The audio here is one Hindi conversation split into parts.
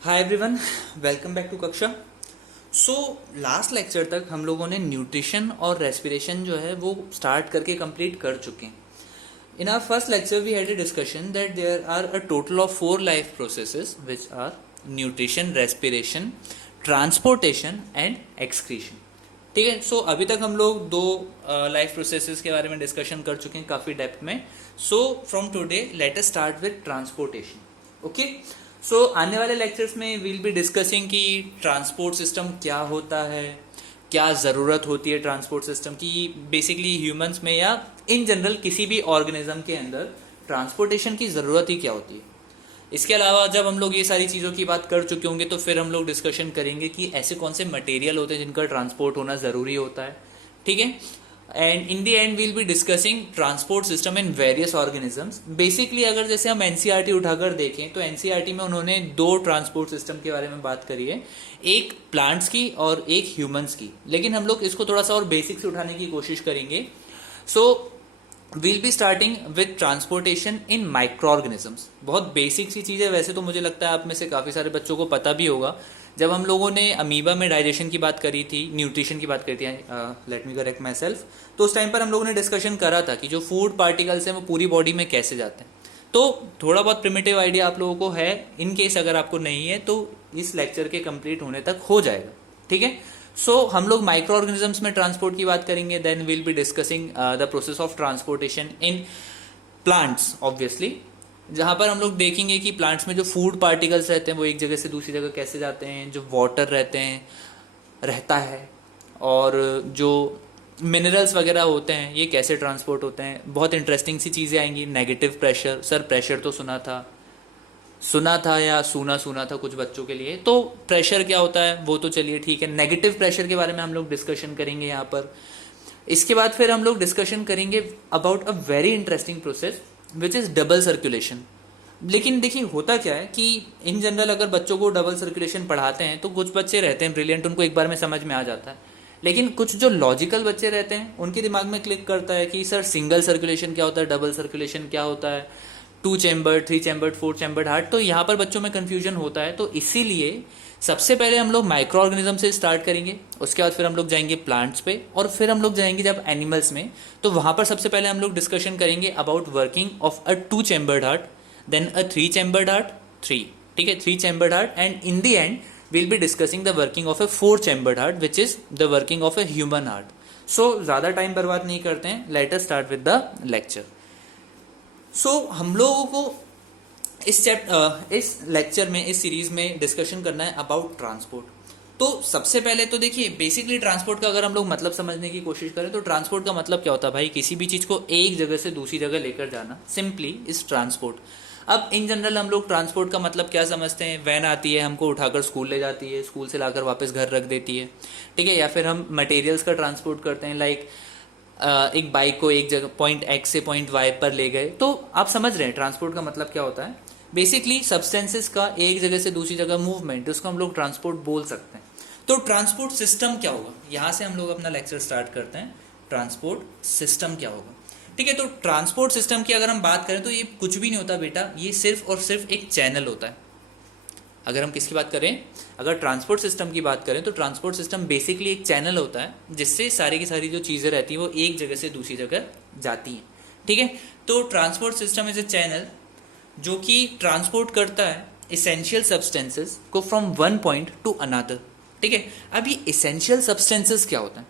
Hi everyone, welcome back to कक्षा। सो लास्ट लेक्चर तक हम लोगों ने न्यूट्रिशन और रेस्पिरेशन जो है वो स्टार्ट करके कंप्लीट कर चुके हैं। In our first lecture we had a discussion that there are a total of 4 life processes which are nutrition, respiration, transportation and excretion. ठीक है, सो अभी तक हम लोग 2 लाइफ प्रोसेसेस के बारे में डिस्कशन कर चुके हैं काफ़ी डेप्थ में। So from today let us start with transportation. Okay, so आने वाले लेक्चर्स में विल बी डिस्कसिंग कि ट्रांसपोर्ट सिस्टम क्या होता है, क्या ज़रूरत होती है ट्रांसपोर्ट सिस्टम की, बेसिकली ह्यूमंस में या इन जनरल किसी भी ऑर्गेनिज्म के अंदर ट्रांसपोर्टेशन की ज़रूरत ही क्या होती है। इसके अलावा जब हम लोग ये सारी चीज़ों की बात कर चुके होंगे तो फिर हम लोग डिस्कशन करेंगे कि ऐसे कौन से मटेरियल होते हैं जिनका ट्रांसपोर्ट होना ज़रूरी होता है। ठीक है, and in the end we'll be discussing transport system in various organisms. Basically अगर जैसे हम एनसीईआरटी उठाकर देखें तो एनसीईआरटी में उन्होंने 2 ट्रांसपोर्ट सिस्टम के बारे में बात करी है, एक प्लांट्स की और एक ह्यूमंस की। लेकिन हम लोग इसको थोड़ा सा और बेसिक से उठाने की कोशिश करेंगे। So we'll be starting with transportation in microorganisms. बहुत बेसिक सी चीज़ है, वैसे तो मुझे लगता है आप में से काफ़ी सारे बच्चों को पता भी होगा। जब हम लोगों ने अमीबा में डाइजेशन की बात करी थी, न्यूट्रिशन की बात करी थी, let me correct my self, तो उस टाइम पर हम लोगों ने डिस्कशन करा था कि जो फूड पार्टिकल्स हैं वो पूरी बॉडी में कैसे जाते हैं। तो थोड़ा बहुत प्रिमिटिव आइडिया आप लोगों को है। इन केस अगर आपको नहीं है तो इस लेक्चर के कंप्लीट होने तक हो जाएगा। ठीक है, सो हम लोग माइक्रो ऑर्गेनिजम्स में ट्रांसपोर्ट की बात करेंगे, then will be discussing the process of transportation in plants obviously, जहां पर हम लोग देखेंगे कि प्लांट्स में जो फूड पार्टिकल्स रहते हैं वो एक जगह से दूसरी जगह कैसे जाते हैं, जो वाटर रहता है, और जो मिनरल्स वगैरह होते हैं ये कैसे ट्रांसपोर्ट होते हैं। बहुत इंटरेस्टिंग सी चीज़ें आएंगी। नेगेटिव प्रेशर, सर प्रेशर तो सुना था या सुना था कुछ बच्चों के लिए, तो प्रेशर क्या होता है वो तो चलिए ठीक है। नेगेटिव प्रेशर के बारे में हम लोग डिस्कशन करेंगे यहाँ पर। इसके बाद फिर हम लोग डिस्कशन करेंगे about a very interesting process which is double circulation. लेकिन देखिए होता क्या है कि इन जनरल अगर बच्चों को डबल सर्कुलेशन पढ़ाते हैं तो कुछ बच्चे रहते हैं ब्रिलियंट, उनको एक बार में समझ में आ जाता है। लेकिन कुछ जो लॉजिकल बच्चे रहते हैं उनके दिमाग में क्लिक करता है कि सर सिंगल सर्कुलेशन क्या होता है, डबल सर्कुलेशन क्या होता है, 2 चैम्बर्ड, 3 चैम्बर्ड, 4 चैम्बर्ड हार्ट। तो यहाँ पर बच्चों में कन्फ्यूजन होता है। तो इसीलिए सबसे पहले हम लोग माइक्रो ऑर्गेनिज्म से स्टार्ट करेंगे, उसके बाद फिर हम लोग जाएंगे प्लांट्स पे, और फिर हम लोग जाएंगे जब एनिमल्स में, तो वहाँ पर सबसे पहले हम लोग डिस्कशन करेंगे about working of a 2 chambered heart, then a 3 chambered heart, 3, ठीक है, 3 chambered heart, and in the end we'll be discussing the working of a 4 chambered heart which is the working of a human heart. So ज़्यादा टाइम बर्बाद नहीं करते हैं, let us start with the lecture. So हम लोगों को इस लेक्चर में, इस सीरीज में डिस्कशन करना है अबाउट ट्रांसपोर्ट। तो सबसे पहले तो देखिए बेसिकली ट्रांसपोर्ट का अगर हम लोग मतलब समझने की कोशिश करें तो ट्रांसपोर्ट का मतलब क्या होता है भाई, किसी भी चीज़ को एक जगह से दूसरी जगह लेकर जाना, सिंपली इज ट्रांसपोर्ट। अब इन जनरल हम लोग ट्रांसपोर्ट का मतलब क्या समझते हैं, वैन आती है, हमको उठाकर स्कूल ले जाती है, स्कूल से लाकर वापस घर रख देती है, ठीक है, या फिर हम मटेरियल्स का ट्रांसपोर्ट करते हैं, लाइक एक बाइक को एक जगह पॉइंट एक्स से पॉइंट वाई पर ले गए। तो आप समझ रहे हैं ट्रांसपोर्ट का मतलब क्या होता है, बेसिकली सब्सटेंसेस का एक जगह से दूसरी जगह मूवमेंट, उसको हम लोग ट्रांसपोर्ट बोल सकते हैं। तो ट्रांसपोर्ट सिस्टम क्या होगा, यहाँ से हम लोग अपना लेक्चर स्टार्ट करते हैं। ट्रांसपोर्ट सिस्टम क्या होगा, ठीक है। तो ट्रांसपोर्ट सिस्टम की अगर हम बात करें तो ये कुछ भी नहीं होता बेटा, ये सिर्फ और सिर्फ एक चैनल होता है। अगर हम किसकी बात करें, अगर ट्रांसपोर्ट सिस्टम की बात करें तो ट्रांसपोर्ट सिस्टम बेसिकली एक चैनल होता है जिससे सारी की सारी जो चीज़ें रहती हैं वो एक जगह से दूसरी जगह जाती हैं, ठीक है। तो transport system is a channel जो कि ट्रांसपोर्ट करता है इसेंशियल सब्सटेंसेस को from one point to another, ठीक है। अब ये इसेंशियल सब्सटेंसेस क्या होता है,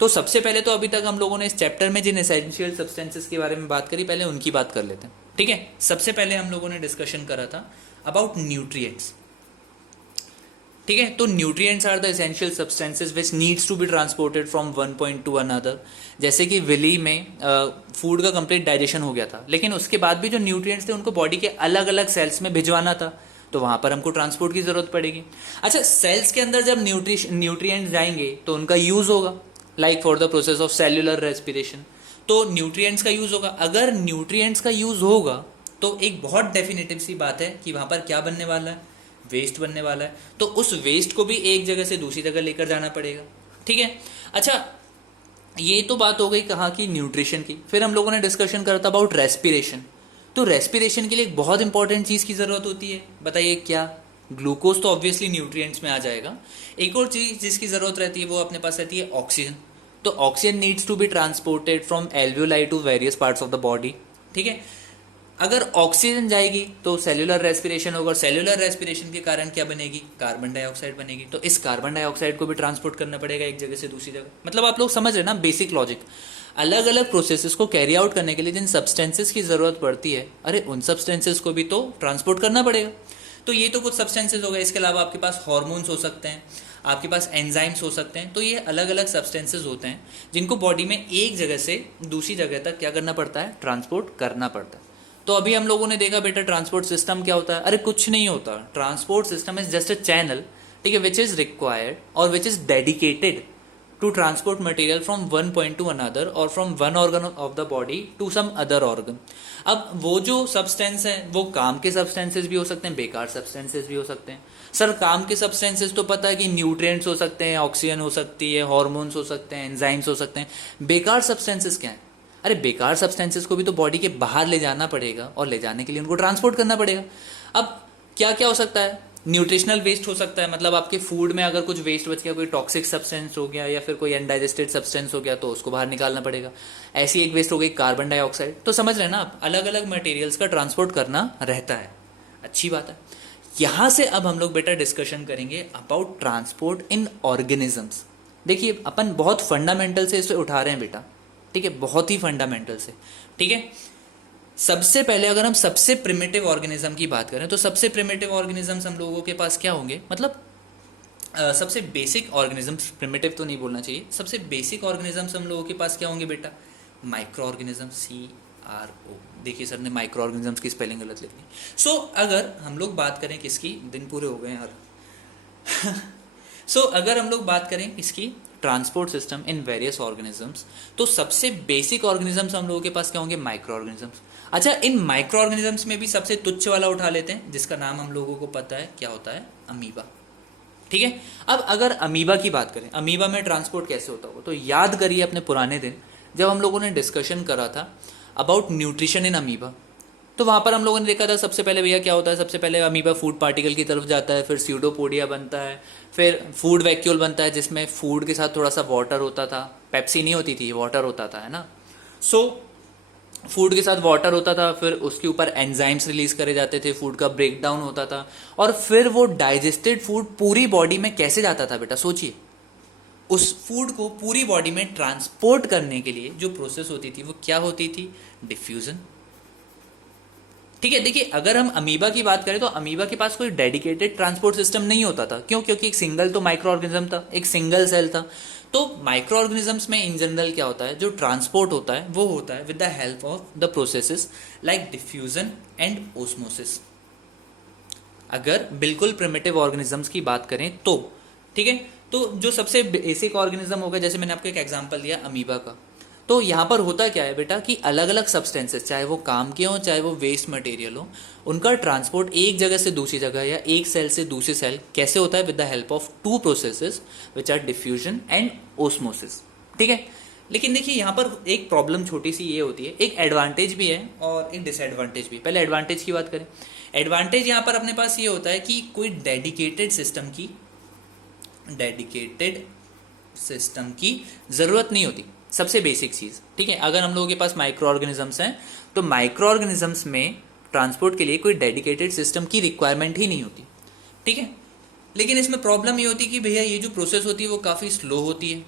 तो सबसे पहले तो अभी तक हम लोगों ने इस चैप्टर में जिन एसेंशियल सब्सटेंसेस के बारे में बात करी, पहले उनकी बात कर लेते हैं, ठीक है। सबसे पहले हम लोगों ने डिस्कशन करा था अबाउट न्यूट्रिएंट्स, ठीक है। तो nutrients are the essential substances which needs to be transported from one point to another. जैसे कि विली में फूड का कंप्लीट डाइजेशन हो गया था, लेकिन उसके बाद भी जो न्यूट्रिएंट्स थे उनको बॉडी के अलग अलग सेल्स में भिजवाना था, तो वहां पर हमको ट्रांसपोर्ट की जरूरत पड़ेगी। अच्छा, सेल्स के अंदर जब न्यूट्रिएंट्स जाएंगे तो उनका यूज होगा, like for the process of cellular respiration, तो न्यूट्रिएंट्स का यूज होगा। अगर न्यूट्रिएंट्स का यूज होगा तो एक बहुत डेफिनेटिव सी बात है कि वहां पर क्या बनने वाला है, वेस्ट बनने वाला है। तो उस वेस्ट को भी एक जगह से दूसरी जगह लेकर जाना पड़ेगा, ठीक है। अच्छा, ये तो बात हो गई कहाँ की, न्यूट्रिशन की। फिर हम लोगों ने डिस्कशन करा था अबाउट रेस्पिरेशन। तो रेस्पिरेशन के लिए एक बहुत इंपॉर्टेंट चीज की जरूरत होती है, बताइए क्या, ग्लूकोज तो ऑब्वियसली न्यूट्रिएंट्स में आ जाएगा। एक और चीज जिसकी जरूरत रहती है वो अपने पास रहती है ऑक्सीजन। तो oxygen needs to be transported from alveoli to various parts of the body. ठीक है, अगर ऑक्सीजन जाएगी तो सेल्यूलर रेस्पिरेशन होगा, और सेल्यूलर रेस्पिरेशन के कारण क्या बनेगी, कार्बन डाइऑक्साइड बनेगी। तो इस कार्बन डाइऑक्साइड को भी ट्रांसपोर्ट करना पड़ेगा एक जगह से दूसरी जगह। मतलब आप लोग समझ रहे हैं ना बेसिक लॉजिक। अलग अलग प्रोसेसेस को कैरी आउट करने के लिए जिन सब्सटेंसेस की जरूरत पड़ती है, अरे उन सब्सटेंसेस को भी तो ट्रांसपोर्ट करना पड़ेगा। तो ये तो कुछ सब्सटेंसेस हो गए। इसके अलावा आपके पास हार्मोन्स हो सकते हैं, आपके पास एंजाइम्स हो सकते हैं। तो ये अलग अलग सब्सटेंसेस होते हैं जिनको बॉडी में एक जगह से दूसरी जगह तक क्या करना पड़ता है, ट्रांसपोर्ट करना पड़ता है। तो अभी हम लोगों ने देखा बेटा ट्रांसपोर्ट सिस्टम क्या होता है। अरे कुछ नहीं होता, transport system is just a channel, ठीक है, विच इज रिक्वायर्ड और which is dedicated to transport material from one point to another और from one organ of the body to some other organ. अब वो जो सब्सटेंस है वो काम के सब्सटेंसेस भी हो सकते हैं, बेकार सब्सटेंसेस भी हो सकते हैं। सर काम के सब्सटेंसेस तो पता है कि न्यूट्रिएंट्स हो सकते हैं, ऑक्सीजन हो सकती है, हार्मोन्स हो सकते हैं, एंजाइम्स हो सकते हैं। बेकार सब्सटेंसेस क्या है, अरे बेकार सब्सटेंसेस को भी तो बॉडी के बाहर ले जाना पड़ेगा और ले जाने के लिए उनको ट्रांसपोर्ट करना पड़ेगा। अब क्या क्या हो सकता है, न्यूट्रिशनल वेस्ट हो सकता है, मतलब आपके फूड में अगर कुछ वेस्ट बच गया, कोई टॉक्सिक सब्सटेंस हो गया या फिर कोई अनडाइजेस्टेड सब्सटेंस हो गया तो उसको बाहर निकालना पड़ेगा। ऐसी एक वेस्ट हो गई कार्बन डाइऑक्साइड। तो समझ रहे हैं ना आप, अलग अलग मटेरियल्स का ट्रांसपोर्ट करना रहता है। अच्छी बात है। यहां से अब हम लोग बेटा डिस्कशन करेंगे अबाउट ट्रांसपोर्ट इन ऑर्गेनिजम्स। देखिए अपन बहुत फंडामेंटल से इसे उठा रहे हैं बेटा, ठीक है, बहुत ही फंडामेंटल से। ठीक है, सबसे पहले अगर हम सबसे प्रिमिटिव ऑर्गेनिज्म की बात करें तो सबसे प्रिमिटिव ऑर्गेनिजम्स हम लोगों के पास क्या होंगे, मतलब सबसे बेसिक ऑर्गेनिजम्स, प्रिमिटिव तो नहीं बोलना चाहिए, सबसे बेसिक ऑर्गेनिजम्स हम लोगों के पास क्या होंगे बेटा, माइक्रो ऑर्गेनिज्म, CRO। देखिए सर ने माइक्रो ऑर्गेनिजम्स की स्पेलिंग गलत लिख दी। सो अगर हम लोग बात करें किसकी, दिन पूरे हो गए यार सो अगर हम लोग बात करें इसकी transport system in various organisms, तो सबसे बेसिक ऑर्गेनिजम्स हम लोगों के पास क्या होंगे, माइक्रो ऑर्गेनिजम्स। अच्छा, इन माइक्रो ऑर्गेनिजम्स में भी सबसे तुच्छ वाला उठा लेते हैं जिसका नाम हम लोगों को पता है क्या होता है, अमीबा। ठीक है, अब अगर अमीबा की बात करें, अमीबा में ट्रांसपोर्ट कैसे होता होगा, तो याद करिए अपने पुराने दिन जब हम लोगों ने डिस्कशन करा था अबाउट न्यूट्रिशन इन अमीबा। तो वहां पर हम लोगों ने देखा था सबसे पहले भैया क्या होता है, सबसे पहले अमीबा फूड पार्टिकल की तरफ जाता है, फिर स्यूडोपोडिया बनता है, फिर फूड वैक्यूल बनता है जिसमें फूड के साथ थोड़ा सा वाटर होता था, पेप्सी नहीं होती थी, वाटर होता था, है ना। सो फूड के साथ वाटर होता था, फिर उसके ऊपर एंजाइम्स रिलीज करे जाते थे, फूड का ब्रेक डाउन होता था, और फिर वो डाइजेस्टेड फूड पूरी बॉडी में कैसे जाता था बेटा, सोचिए। उस फूड को पूरी बॉडी में ट्रांसपोर्ट करने के लिए जो प्रोसेस होती थी वो क्या होती थी, डिफ्यूजन। ठीक है, देखिए अगर हम अमीबा की बात करें तो अमीबा के पास कोई डेडिकेटेड ट्रांसपोर्ट सिस्टम नहीं होता था। क्यों? क्योंकि एक सिंगल तो माइक्रो ऑर्गेनिज्म था, एक सिंगल सेल था। तो माइक्रो ऑर्गेनिजम्स में इन जनरल क्या होता है, जो ट्रांसपोर्ट होता है वो होता है with the help of the processes like diffusion and osmosis. अगर बिल्कुल प्रिमिटिव ऑर्गेनिजम्स की बात करें तो, ठीक है, तो जो सबसे बेसिक ऑर्गेनिज्म होगा, जैसे मैंने आपको एक एग्जांपल दिया अमीबा का, तो यहाँ पर होता क्या है बेटा कि अलग अलग सब्सटेंसेस, चाहे वो काम के हों चाहे वो वेस्ट मटेरियल हो, उनका ट्रांसपोर्ट एक जगह से दूसरी जगह या एक सेल से दूसरी सेल कैसे होता है, with the help of two processes which are diffusion and osmosis. ठीक है, लेकिन देखिए यहाँ पर एक प्रॉब्लम छोटी सी ये होती है, एक एडवांटेज भी है और एक डिसएडवांटेज भी। पहले एडवांटेज की बात करें, एडवांटेज यहाँ पर अपने पास ये होता है कि कोई डेडिकेटेड सिस्टम की जरूरत नहीं होती, सबसे बेसिक चीज। ठीक है, अगर हम लोगों के पास माइक्रो ऑर्गेनिजम्स हैं तो माइक्रो ऑर्गेनिजम्स में ट्रांसपोर्ट के लिए कोई डेडिकेटेड सिस्टम की रिक्वायरमेंट ही नहीं होती। ठीक है, लेकिन इसमें प्रॉब्लम ये होती है कि भैया ये जो प्रोसेस होती है वो काफी स्लो होती है।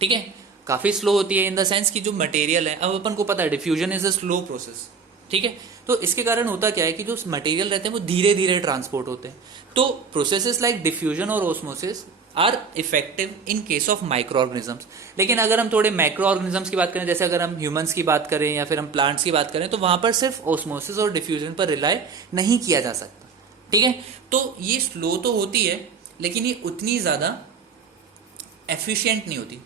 ठीक है, काफी स्लो होती है इन द सेंस कि जो मटेरियल है, अब अपन को पता है diffusion is a slow process. ठीक है, तो इसके कारण होता क्या है कि जो मटेरियल रहते हैं वो धीरे धीरे ट्रांसपोर्ट होते हैं। तो प्रोसेसेस लाइक डिफ्यूजन और osmosis are effective in case of microorganisms. लेकिन अगर हम थोड़े मैक्रो ऑर्गेनिजम्स की बात करें, जैसे अगर हम ह्यूमंस की बात करें या फिर हम प्लांट्स की बात करें, तो वहां पर सिर्फ ओस्मोसिस और डिफ्यूजन पर रिलाय नहीं किया जा सकता। ठीक है, तो ये स्लो तो होती है लेकिन ये उतनी ज्यादा एफिशिएंट नहीं होती।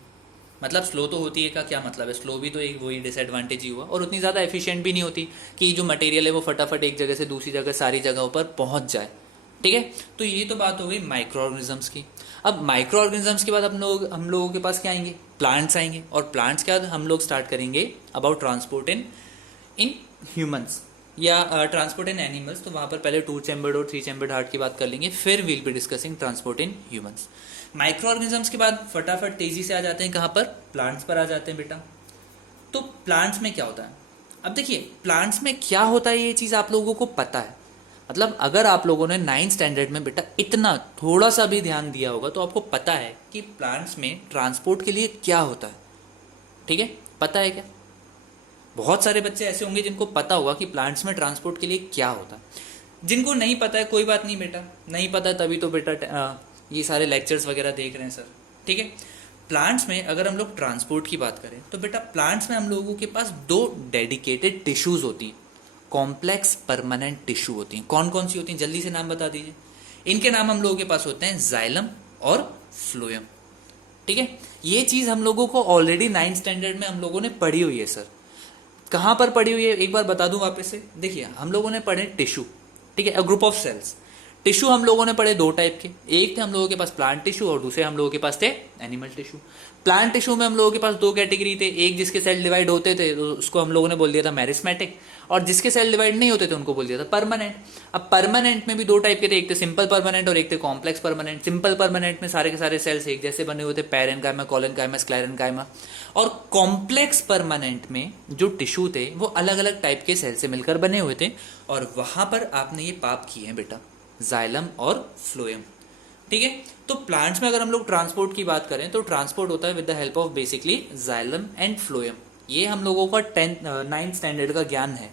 मतलब स्लो तो होती है का क्या मतलब है, स्लो भी तो एक वही डिसएडवांटेज ही हुआ, और उतनी ज्यादा एफिशिएंट भी नहीं होती कि जो मटेरियल है वो फटाफट एक जगह से दूसरी जगह सारी जगहों पर पहुंच जाए। ठीक है, तो ये तो बात हो गई माइक्रो ऑर्गेनिजम्स की। अब माइक्रो ऑर्गेनिजम्स के बाद हम लोगों के पास क्या आएंगे, प्लांट्स आएंगे, और प्लांट्स के बाद हम लोग स्टार्ट करेंगे अबाउट ट्रांसपोर्ट इन ह्यूमंस। या ट्रांसपोर्ट इन एनिमल्स, तो वहाँ पर पहले 2 चैम्बर्ड और 3 चैम्बर्ड हार्ट की बात कर लेंगे, फिर we'll be discussing transport in humans. Microorganisms के बाद फटाफट तेजी से आ जाते हैं कहाँ पर, प्लांट्स पर आ जाते हैं बेटा। तो प्लांट्स में क्या होता है, अब देखिए प्लांट्स में क्या होता है ये चीज़ आप लोगों को पता है। मतलब अगर आप लोगों ने 9th स्टैंडर्ड में बेटा इतना थोड़ा सा भी ध्यान दिया होगा तो आपको पता है कि प्लांट्स में ट्रांसपोर्ट के लिए क्या होता है। ठीक है, पता है क्या? बहुत सारे बच्चे ऐसे होंगे जिनको पता होगा कि प्लांट्स में ट्रांसपोर्ट के लिए क्या होता है। जिनको नहीं पता है कोई बात नहीं बेटा, नहीं पता तभी तो बेटा ये सारे लेक्चर्स वगैरह देख रहे हैं सर। ठीक है, प्लांट्स में अगर हम लोग ट्रांसपोर्ट की बात करें तो बेटा प्लांट्स में हम लोगों के पास 2 डेडिकेटेड टिश्यूज होती हैं, कॉम्प्लेक्स परमानेंट टिश्यू होती हैं। कौन कौन सी होती हैं, जल्दी से नाम बता दीजिए। इनके नाम हम लोगों के पास होते हैं जाइलम और फ्लोएम। ठीक है, ये चीज हम लोगों को ऑलरेडी 9th स्टैंडर्ड में हम लोगों ने पढ़ी हुई है सर। कहाँ पर पढ़ी हुई है एक बार बता दूं वापस से। देखिए हम लोगों ने पढ़े टिश्यू, ठीक है, a group of cells. Tissue हम लोगों ने पढ़े 2 टाइप के, एक थे हम लोगों के पास प्लांट टिश्यू और दूसरे हम लोगों के पास थे एनिमल टिश्यू। प्लांट टिश्यू में हम लोगों के पास 2 कैटेगरी थे, एक जिसके सेल डिवाइड होते थे तो उसको हम लोगों ने बोल दिया था मेरिस्मेटिक, और जिसके सेल डिवाइड नहीं होते थे उनको बोल दिया था परमानेंट। अब परमानेंट में भी 2 टाइप के थे, एक थे सिंपल परमानेंट और एक थे कॉम्प्लेक्स परमानेंट। सिंपल परमानेंट में सारे के सारे सेल्स एक जैसे बने हुए थे, पैरेनकाइमा, कोलेनकाइमा, स्क्लेरेनकाइमा। और कॉम्प्लेक्स परमानेंट में जो टिश्यू थे वो अलग अलग टाइप के सेल से मिलकर बने हुए थे, और वहां पर आपने ये पाप किए हैं बेटा, जाइलम और फ्लोएम। ठीक है, तो प्लांट्स में अगर हम लोग ट्रांसपोर्ट की बात करें तो ट्रांसपोर्ट होता है with the help of basically xylem and phloem. ये हम लोगों का 9th स्टैंडर्ड का ज्ञान है।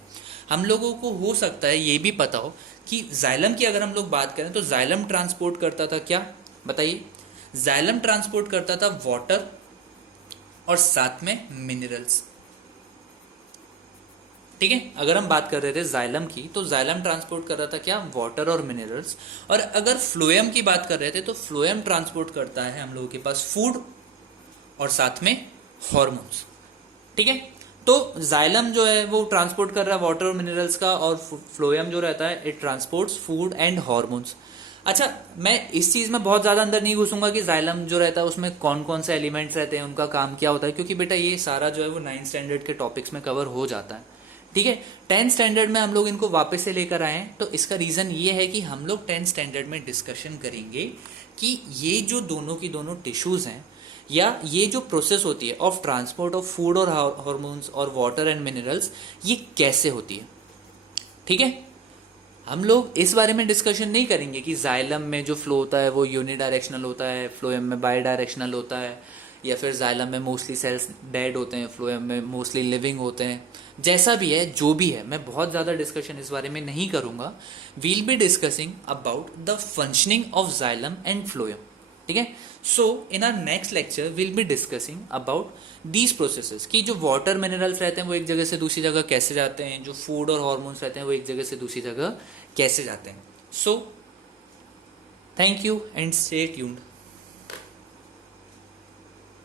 हम लोगों को हो सकता है ये भी पता हो कि जाइलम की अगर हम लोग बात करें तो जाइलम ट्रांसपोर्ट करता था क्या, बताइए। जाइलम ट्रांसपोर्ट करता था वाटर और साथ में मिनरल्स। ठीक है, अगर हम बात कर रहे थे जाइलम की तो जाइलम ट्रांसपोर्ट कर रहा था क्या, वाटर और मिनरल्स। और अगर फ्लोएम की बात कर रहे थे तो फ्लोएम ट्रांसपोर्ट करता है हम लोगों के पास फूड और साथ में हॉर्मोन्स। ठीक है, तो जाइलम जो है वो ट्रांसपोर्ट कर रहा है वाटर और मिनरल्स का, और फ्लोएम जो रहता है it transports food and hormones. अच्छा, मैं इस चीज में बहुत ज्यादा अंदर नहीं घुसूंगा कि जाइलम जो रहता है उसमें कौन कौन से एलिमेंट्स रहते हैं, उनका काम क्या होता है, क्योंकि बेटा ये सारा जो है वो 9th स्टैंडर्ड के टॉपिक्स में कवर हो जाता है। ठीक है, 10th स्टैंडर्ड में हम लोग इनको वापस से लेकर आए हैं, तो इसका रीजन ये है कि हम लोग 10th स्टैंडर्ड में डिस्कशन करेंगे कि ये जो दोनों की दोनों टिश्यूज हैं, या ये जो प्रोसेस होती है ऑफ ट्रांसपोर्ट ऑफ फूड और हार्मोन्स और वाटर एंड मिनरल्स, ये कैसे होती है। ठीक है, हम लोग इस बारे में डिस्कशन नहीं करेंगे कि जाइलम में जो फ्लो होता है वो यूनिडायरेक्शनल होता है, फ्लोएम में बाई डायरेक्शनल होता है, या फिर जाइलम में मोस्टली सेल्स डेड होते हैं, फ्लोएम में मोस्टली लिविंग होते हैं। जैसा भी है जो भी है, मैं बहुत ज़्यादा डिस्कशन इस बारे में नहीं करूंगा। We'll be discussing about the functioning of xylem and phloem. ठीक है, so in our next lecture will be discussing about these processes कि जो वाटर मिनरल्स रहते हैं वो एक जगह से दूसरी जगह कैसे जाते हैं, जो फूड और हॉर्मोन्स रहते हैं वो एक जगह से दूसरी जगह कैसे जाते हैं। So thank you and stay tuned.